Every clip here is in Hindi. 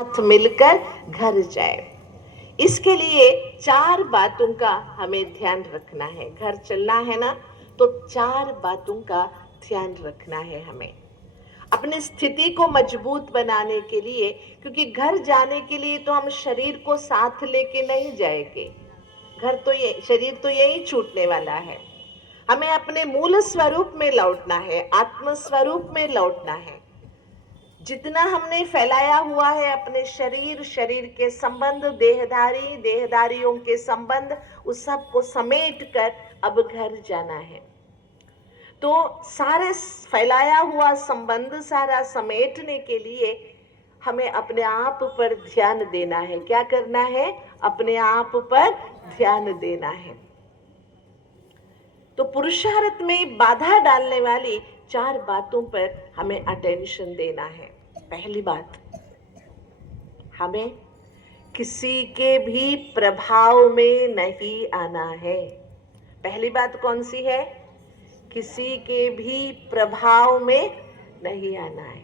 साथ मिलकर घर जाए। इसके लिए 4 बातों का हमें ध्यान रखना है। घर चलना है ना, तो 4 बातों का ध्यान रखना है हमें अपनी स्थिति को मजबूत बनाने के लिए। क्योंकि घर जाने के लिए तो हम शरीर को साथ लेके नहीं जाएंगे। घर तो ये शरीर तो यही छूटने वाला है। हमें अपने मूल स्वरूप में लौटना है, आत्म स्वरूप में लौटना है। जितना हमने फैलाया हुआ है अपने शरीर, शरीर के संबंध, देहधारी, देहधारियों के संबंध, उस सब को समेट कर अब घर जाना है। तो सारे फैलाया हुआ संबंध सारा समेटने के लिए हमें अपने आप पर ध्यान देना है। क्या करना है? अपने आप पर ध्यान देना है। तो पुरुषार्थ में बाधा डालने वाली 4 बातों पर हमें अटेंशन देना है। पहली बात, हमें किसी के भी प्रभाव में नहीं आना है। पहली बात कौन सी है? किसी के भी प्रभाव में नहीं आना है।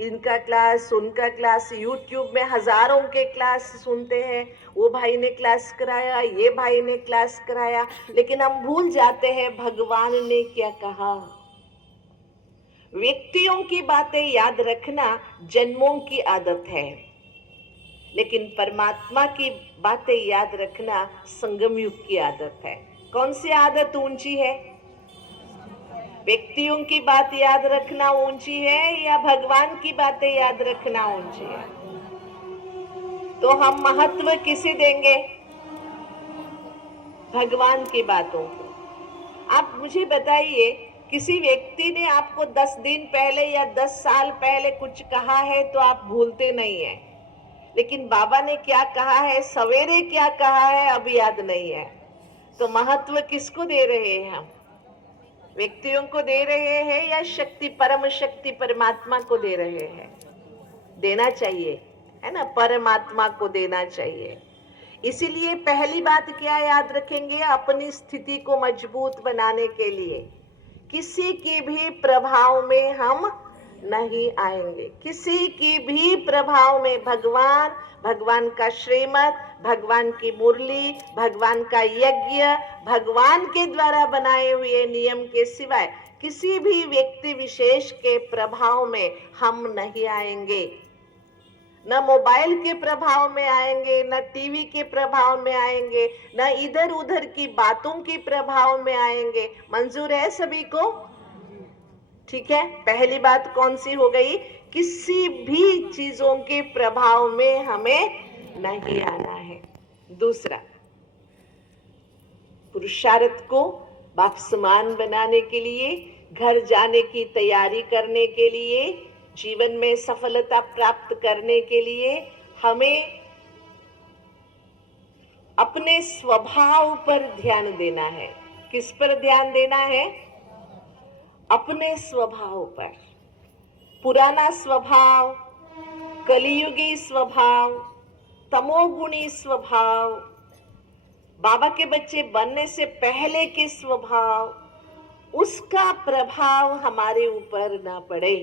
इनका क्लास, उनका क्लास, यूट्यूब में हजारों के क्लास सुनते हैं। वो भाई ने क्लास कराया, ये भाई ने क्लास कराया, लेकिन हम भूल जाते हैं भगवान ने क्या कहा। व्यक्तियों की बातें याद रखना जन्मों की आदत है, लेकिन परमात्मा की बातें याद रखना संगम युग की आदत है। कौन सी आदत ऊंची है? व्यक्तियों की बात याद रखना ऊंची है या भगवान की बातें याद रखना ऊंची है? तो हम महत्व किसे देंगे? भगवान की बातों को। आप मुझे बताइए, किसी व्यक्ति ने आपको 10 दिन पहले या 10 साल पहले कुछ कहा है तो आप भूलते नहीं है, लेकिन बाबा ने क्या कहा है, सवेरे क्या कहा है, अब याद नहीं है। तो महत्व किसको दे रहे हैं हम? व्यक्तियों को दे रहे हैं या शक्ति, परम शक्ति परमात्मा को दे रहे हैं? देना चाहिए, है ना, परमात्मा को देना चाहिए। इसीलिए पहली बात क्या याद रखेंगे? अपनी स्थिति को मजबूत बनाने के लिए किसी की भी प्रभाव में हम नहीं आएंगे। किसी की भी प्रभाव में भगवान, भगवान का श्रीमत, भगवान की मुरली, भगवान का यज्ञ, भगवान के द्वारा बनाए हुए नियम के सिवाय किसी भी व्यक्ति विशेष के प्रभाव में हम नहीं आएंगे। न मोबाइल के प्रभाव में आएंगे, न टीवी के प्रभाव में आएंगे, न इधर उधर की बातों के प्रभाव में आएंगे। मंजूर है सभी को? ठीक है। पहली बात कौन सी हो गई? किसी भी चीजों के प्रभाव में हमें नहीं आना है। दूसरा, पुरुषार्थ को बापसमान बनाने के लिए, घर जाने की तैयारी करने के लिए, जीवन में सफलता प्राप्त करने के लिए हमें अपने स्वभाव पर ध्यान देना है। किस पर ध्यान देना है? अपने स्वभाव पर। पुराना स्वभाव, कलियुगी स्वभाव, तमोगुणी स्वभाव, बाबा के बच्चे बनने से पहले के स्वभाव, उसका प्रभाव हमारे ऊपर ना पड़े।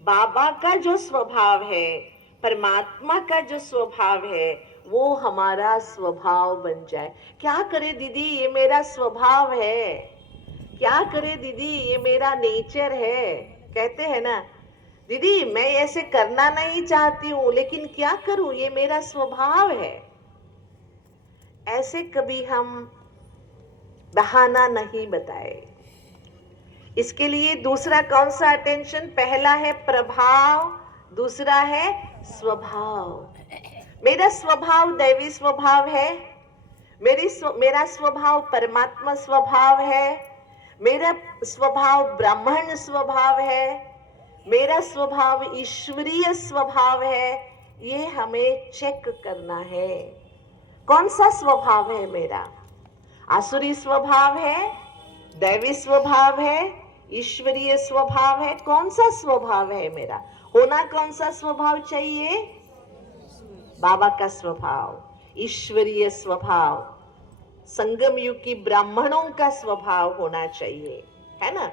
बाबा का जो स्वभाव है, परमात्मा का जो स्वभाव है, वो हमारा स्वभाव बन जाए। क्या करे दीदी, ये मेरा स्वभाव है। क्या करे दीदी, ये मेरा नेचर है। कहते हैं ना, दीदी मैं ऐसे करना नहीं चाहती हूं, लेकिन क्या करूं, ये मेरा स्वभाव है। ऐसे कभी हम बहाना नहीं बताए। इसके लिए दूसरा कौन सा अटेंशन? पहला है प्रभाव, दूसरा है स्वभाव। मेरा स्वभाव दैवी स्वभाव है, मेरा स्वभाव परमात्मा स्वभाव है, मेरा स्वभाव ब्राह्मण स्वभाव है, मेरा स्वभाव ईश्वरीय स्वभाव है। ये हमें चेक करना है। कौन सा स्वभाव है मेरा? आसुरी स्वभाव है, दैवी स्वभाव है, ईश्वरीय स्वभाव है? कौन सा स्वभाव है मेरा? होना कौन सा स्वभाव चाहिए? बाबा का स्वभाव, ईश्वरीय स्वभाव, संगम युग की ब्राह्मणों का स्वभाव होना चाहिए, है ना।